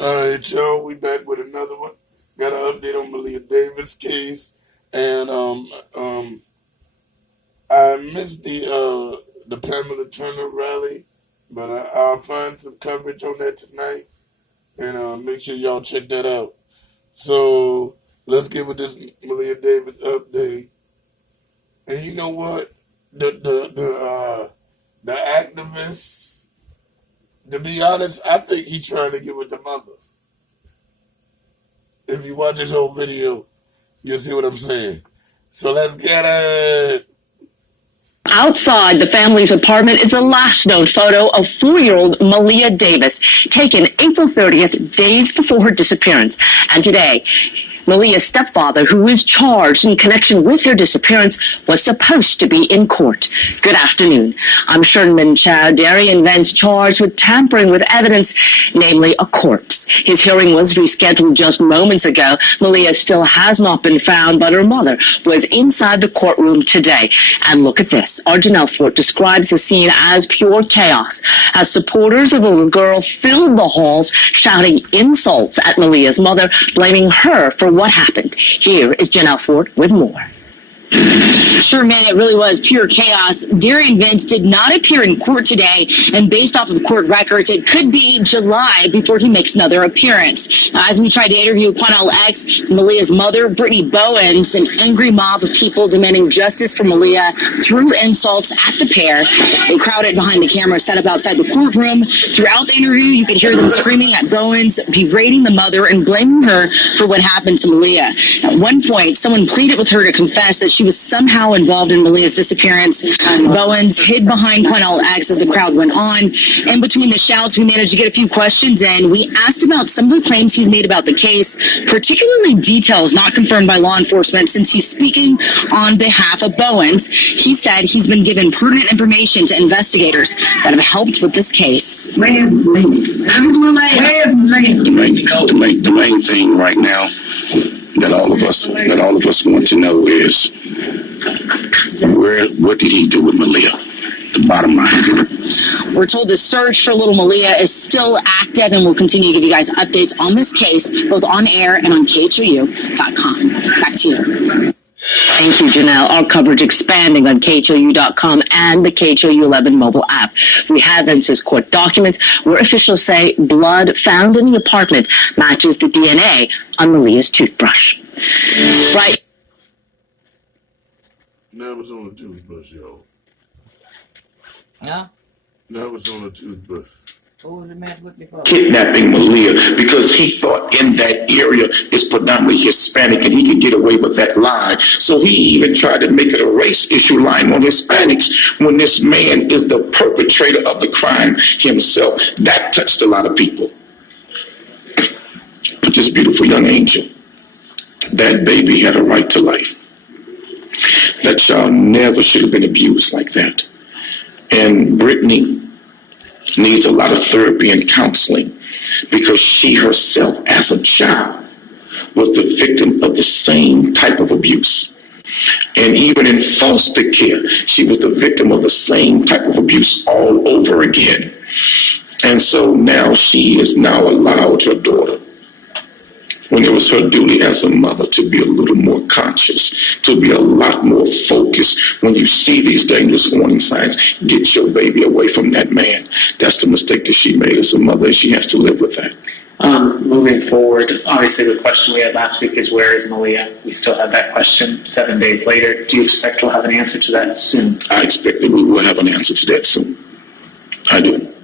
All right, y'all. We back with another one. Got an update on Maleah Davis case, and I missed the Pamela Turner rally, but I'll find some coverage on that tonight, and make sure y'all check that out. So let's get with this Maleah Davis update. And you know what? The activist, to be honest, I think he's trying to get with the mother. If you watch this whole video, you'll see what I'm saying. So let's get it. Outside the family's apartment is the last known photo of 4-year-old Maleah Davis, taken April 30th, days before her disappearance. And today, Maleah's stepfather, who is charged in connection with her disappearance, was supposed to be in court. Good afternoon. I'm Sherman Chow. Darian Vance charged with tampering with evidence, namely a corpse. His hearing was rescheduled just moments ago. Maleah still has not been found, but her mother was inside the courtroom today. And look at this. Our Janelle Fort describes the scene as pure chaos, as supporters of a little girl filled the halls, shouting insults at Maleah's mother, blaming her for what happened. Here is Janelle Fort with more. Sure, man, it really was pure chaos. Darian Vance did not appear in court today, and based off of court records, it could be July before he makes another appearance. As we tried to interview Quanell X, Maleah's mother, Brittany Bowens, an angry mob of people demanding justice for Maleah threw insults at the pair. They crowded behind the camera set up outside the courtroom. Throughout the interview, you could hear them screaming at Bowens, berating the mother, and blaming her for what happened to Maleah. At one point, someone pleaded with her to confess that she was somehow involved in Maleah's disappearance. Bowens hid behind Quanell X as the crowd went on. In between the shouts, we managed to get a few questions in. We asked about some of the claims he's made about the case, particularly details not confirmed by law enforcement, since he's speaking on behalf of Bowens. He said he's been given pertinent information to investigators that have helped with this case. The main thing right now that all of us want to know is what did he do with Maleah? The bottom line. We're told the search for little Maleah is still active, and we'll continue to give you guys updates on this case, both on air and on KHOU.com. Back to you. Thank you, Janelle. Our coverage expanding on KHOU.com and the KHOU 11 mobile app. We have Vance's court documents where officials say blood found in the apartment matches the DNA on Maleah's toothbrush. Right. That was on a toothbrush, yo. Huh? That was on a toothbrush. What was the man with me for? Kidnapping Maleah because he thought in that area is predominantly Hispanic and he could get away with that lie. So he even tried to make it a race issue lying on Hispanics when this man is the perpetrator of the crime himself. That touched a lot of people. But this beautiful young angel, that baby had a right to life. That child never should have been abused like that. And Brittany needs a lot of therapy and counseling because she herself, as a child, was the victim of the same type of abuse. And even in foster care, she was the victim of the same type of abuse all over again. And so now she is now allowed her daughter, when it was her duty as a mother, to be a little more conscious, to be a lot more focused. When you see these dangerous warning signs, get your baby away from that man. That's the mistake that she made as a mother, and she has to live with that. Moving forward, obviously the question we had last week is, where is Maleah? We still have that question 7 days later. Do you expect we'll have an answer to that soon? I expect that we will have an answer to that soon. I do.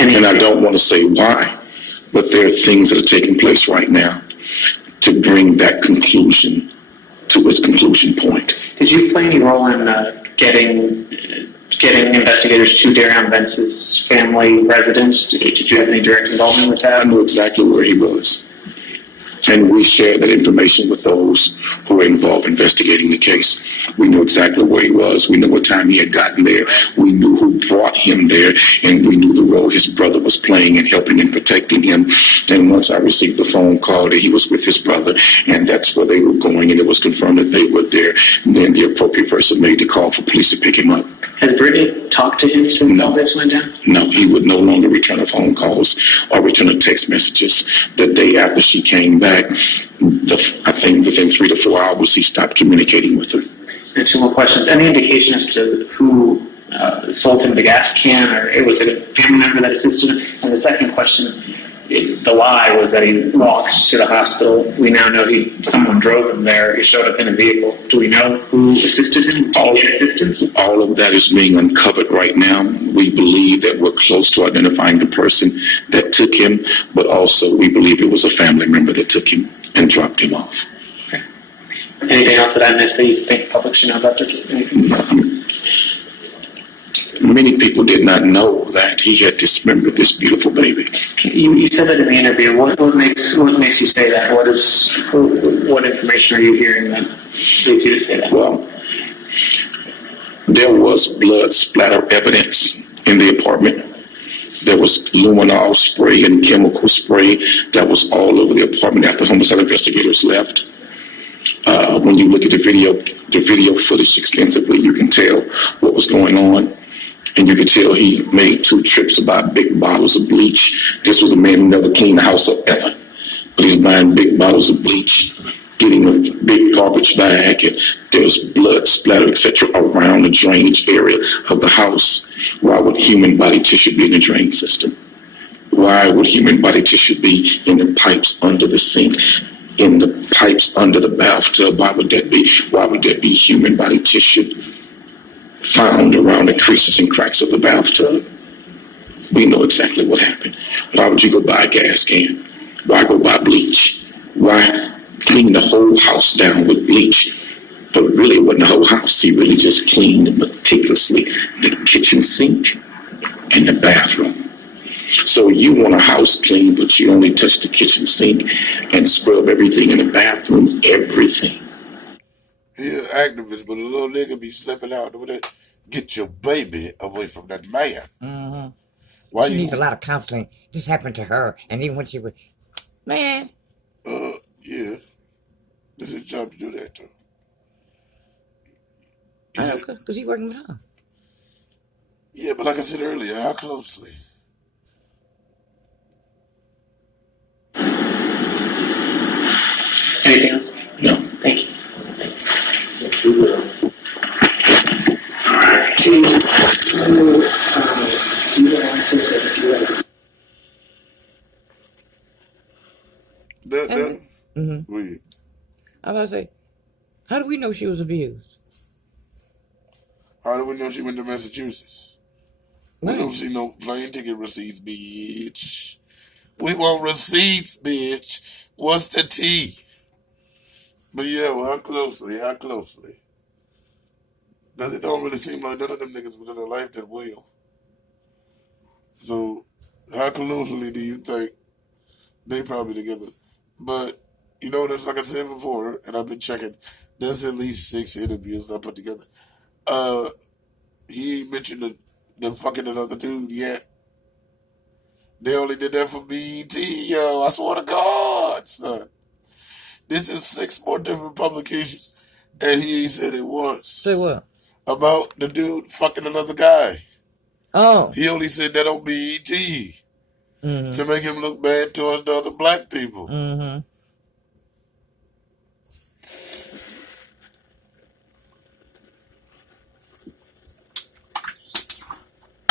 And I don't want to say why, but there are things that are taking place right now to bring that conclusion to its conclusion point. Did you play any role in getting investigators to Darian Vance's family residence? Did you have any direct involvement with that? I knew exactly where he was. And we shared that information with those who were involved investigating the case. We knew exactly where he was. We knew what time he had gotten there. We knew who brought him there. And we knew the role his brother was playing in helping and protecting him. And once I received the phone call that he was with his brother, and that's where they were going, and it was confirmed that they were there, then the appropriate person made the call for police to pick him up. Has Brittany talked talk to him since all this went down? No, he would no longer return her phone calls or return her text messages. The day after she came back, I think within 3 to 4 hours, he stopped communicating with her. And 2 more questions. Any indication as to who sold him the gas can, or was it a family member that assisted him? And the second question, the lie was that he walked to the hospital. We now know someone drove him there. He showed up in a vehicle. Do we know who assisted him? All of that is being uncovered right now. We believe that we're close to identifying the person that took him, but also we believe it was a family member that took him and dropped him off. Okay. Anything else that I missed that you think the public should know about this? Many people did not know that he had dismembered this beautiful baby. You said that in the interview. What makes you say that? What information are you hearing that leads you to say that? Well, there was blood splatter evidence in the apartment. There was luminol spray and chemical spray that was all over the apartment after homicide investigators left. When you look at the video footage extensively, you can tell what was going on. And you could tell he made 2 trips to buy big bottles of bleach. This was a man who never cleaned the house up ever. But he's buying big bottles of bleach, getting a big garbage bag, and there's blood splatter, etc., around the drainage area of the house. Why would human body tissue be in the drain system? Why would human body tissue be in the pipes under the sink, in the pipes under the bathtub? Why would that be? Why would that be human body tissue found around the creases and cracks of the bathtub? We know exactly what happened. Why would you go buy a gas can? Why go buy bleach? Why clean the whole house down with bleach? But really it wasn't the whole house. He really just cleaned meticulously the kitchen sink and the bathroom. So you want a house clean, but you only touch the kitchen sink and scrub everything in the bathroom, everything. He's an activist, but a little nigga be slipping out with it. Get your baby away from that man. Mm-hmm. Why she you needs a lot of counseling. This happened to her, and even when she was, man. Yeah. This is his job to do that too. Because he's working with her. Yeah, but like I said earlier, how closely? Anything else? No. Thank you. Weird. I was about to say, how do we know she was abused? How do we know she went to Massachusetts? Right. We don't see no plane ticket receipts, bitch. We want receipts, bitch. What's the tea? But yeah, well, how closely? How closely? Does it don't really seem like none of them niggas was in her life that well. So, how closely do you think they probably together? But, you know, that's like I said before, and I've been checking, there's at least 6 interviews I put together. He ain't mentioned the fucking another dude yet. They only did that for BET, yo. I swear to God, son. This is 6 more different publications, and he ain't said it once. Say what? About the dude fucking another guy. Oh. He only said that on BET Mm-hmm. to make him look bad towards the other black people. Mm-hmm.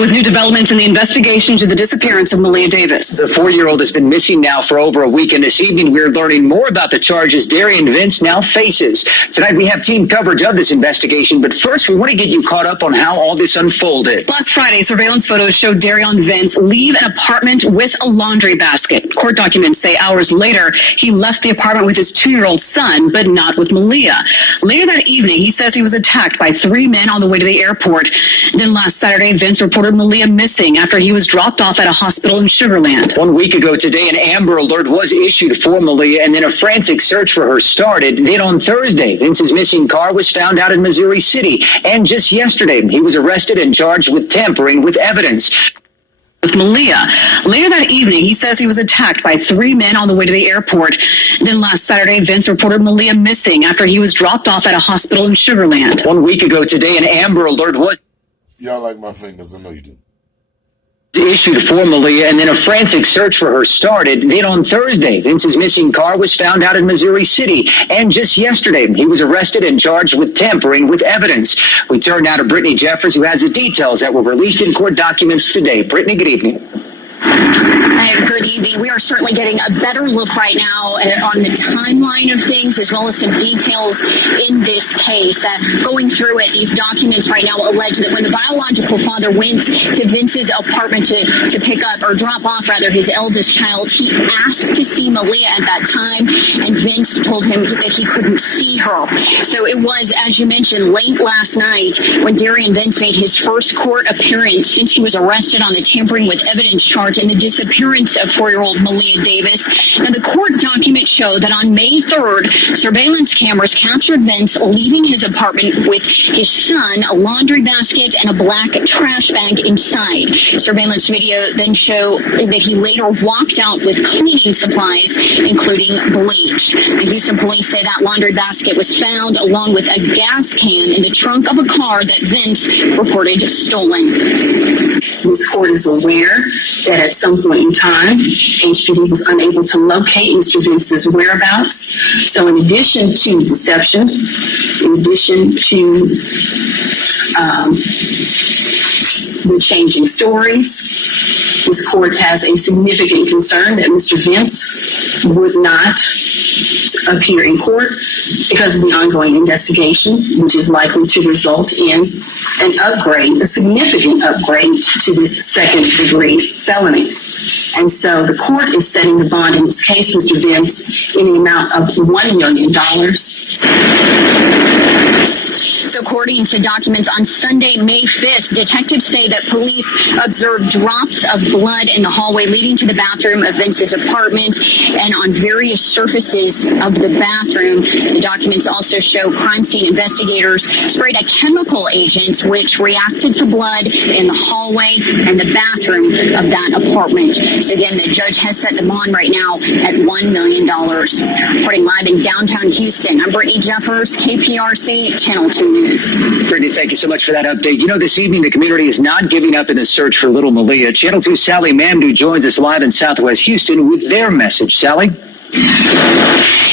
With new developments in the investigation to the disappearance of Maleah Davis. The 4-year-old has been missing now for over a week, and this evening we're learning more about the charges Darian Vince now faces. Tonight we have team coverage of this investigation, but first we want to get you caught up on how all this unfolded. Last Friday, surveillance photos showed Darian Vince leave an apartment with a laundry basket. Court documents say hours later he left the apartment with his 2-year-old son, but not with Maleah. Later that evening, he says he was attacked by 3 men on the way to the airport. Then last Saturday, Vince reported Maleah missing after he was dropped off at a hospital in Sugar Land. 1 week ago today, an Amber Alert was issued for Maleah, and then a frantic search for her started. Then on Thursday, Vince's missing car was found out in Missouri City, and just yesterday, he was arrested and charged with tampering with evidence. With Maleah. Later that evening, he says he was attacked by 3 men on the way to the airport. Then last Saturday, Vince reported Maleah missing after he was dropped off at a hospital in Sugar Land. 1 week ago today, an Amber Alert was... Y'all like my fingers, I know you do. Issued for Maleah, and then a frantic search for her started. Then on Thursday, Vince's missing car was found out in Missouri City. And just yesterday, he was arrested and charged with tampering with evidence. We turn now to Brittany Jeffers, who has the details that were released in court documents today. Brittany, good evening. Good evening. We are certainly getting a better look right now on the timeline of things, as well as some details in this case. Going through it, these documents right now allege that when the biological father went to Vince's apartment to pick up, or drop off rather, his eldest child, he asked to see Maleah at that time, and Vince told him that he couldn't see her. So it was, as you mentioned, late last night when Darian Vince made his first court appearance since he was arrested on the tampering with evidence charge and the disappearance of 4-year-old Maleah Davis. Now, the court documents show that on May 3rd, surveillance cameras captured Vince leaving his apartment with his son, a laundry basket, and a black trash bag inside. Surveillance video then show that he later walked out with cleaning supplies, including bleach. The Houston police say that laundry basket was found along with a gas can in the trunk of a car that Vince reported stolen. This court is aware that at some point in time, HPD was unable to locate Mr. Vince's whereabouts. So in addition to deception, in addition to the changing stories, this court has a significant concern that Mr. Vince would not appear in court because of the ongoing investigation, which is likely to result in an upgrade, a significant upgrade to this second-degree felony. And so the court is setting the bond in this case, Mr. Vince, in the amount of $1 million. So according to documents on Sunday, May 5th, detectives say that police observed drops of blood in the hallway leading to the bathroom of Vince's apartment and on various surfaces of the bathroom. The documents also show crime scene investigators sprayed a chemical agent which reacted to blood in the hallway and the bathroom of that apartment. So again, the judge has set the bond right now at $1 million. Reporting live in downtown Houston, I'm Brittany Jeffers, KPRC, Channel 2 News. Brittany, thank you so much for that update. You know, this evening, the community is not giving up in the search for little Maleah. Channel 2 Sally Mamdou joins us live in Southwest Houston with their message. Sally?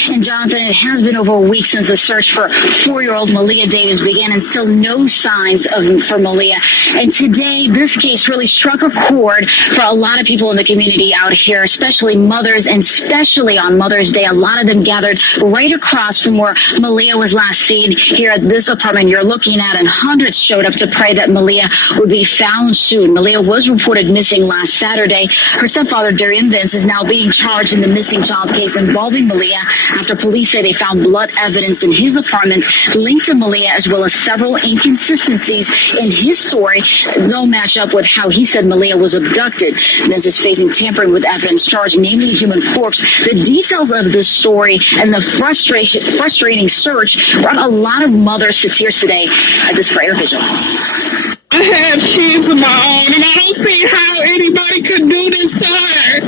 And Jonathan, it has been over a week since the search for 4-year-old Maleah Davis began, and still no signs for Maleah. And today, this case really struck a chord for a lot of people in the community out here, especially mothers, and especially on Mother's Day. A lot of them gathered right across from where Maleah was last seen here at this apartment you're looking at, and hundreds showed up to pray that Maleah would be found soon. Maleah was reported missing last Saturday. Her stepfather, Darian Vince, is now being charged in the missing child case involving Maleah after police say they found blood evidence in his apartment linked to Maleah, as well as several inconsistencies in his story that don't match up with how he said Maleah was abducted. Vince is facing tampering with evidence charge, namely human corpse. The details of this story and the frustrating search brought a lot of mothers to tears today at this prayer vigil. I have kids of my own, and I don't see how anybody could do this to her.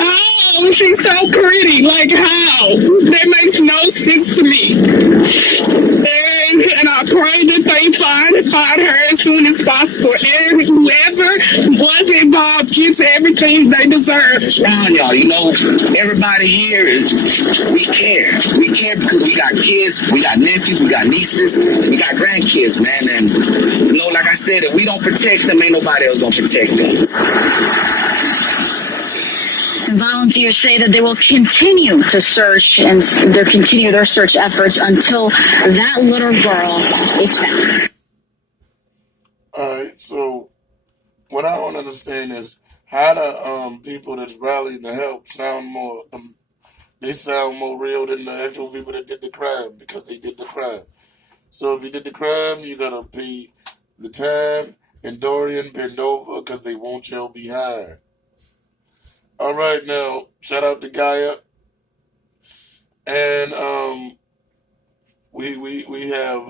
Oh, she's so pretty. Like, how? That makes no sense to me. And I pray that they find her as soon as possible. And whoever was involved gets everything they deserve. Around y'all, you know, everybody here we care. We care because we got kids, we got nephews, we got nieces, we got grandkids, man. And, you know, like I said, if we don't protect them, ain't nobody else gonna protect them. Volunteers say that they will continue to search, and they'll continue their search efforts until that little girl is found. All right, so what I don't understand is how the people that's rallying to help sound more, they sound more real than the actual people that did the crime, because they did the crime. So if you did the crime, you gotta pay the time, and Dorian bend over because they want you behind. All right, now shout out to Gaia, and we have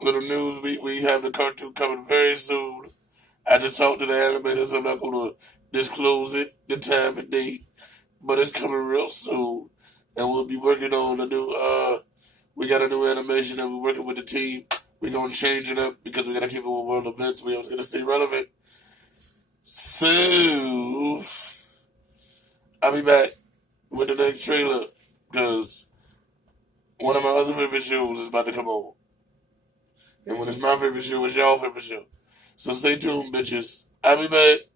little news. We have the cartoon coming very soon. I just talked to the animators. I'm not gonna disclose it, the time and date, but it's coming real soon, and we'll be working on a new. We got a new animation, and we're working with the team We're going to change it up because we got to keep it with world events. We always got to stay relevant. So, I'll be back with the next trailer because one of my other favorite shows is about to come on. And when it's my favorite show, it's y'all favorite show. So stay tuned, bitches. I'll be back.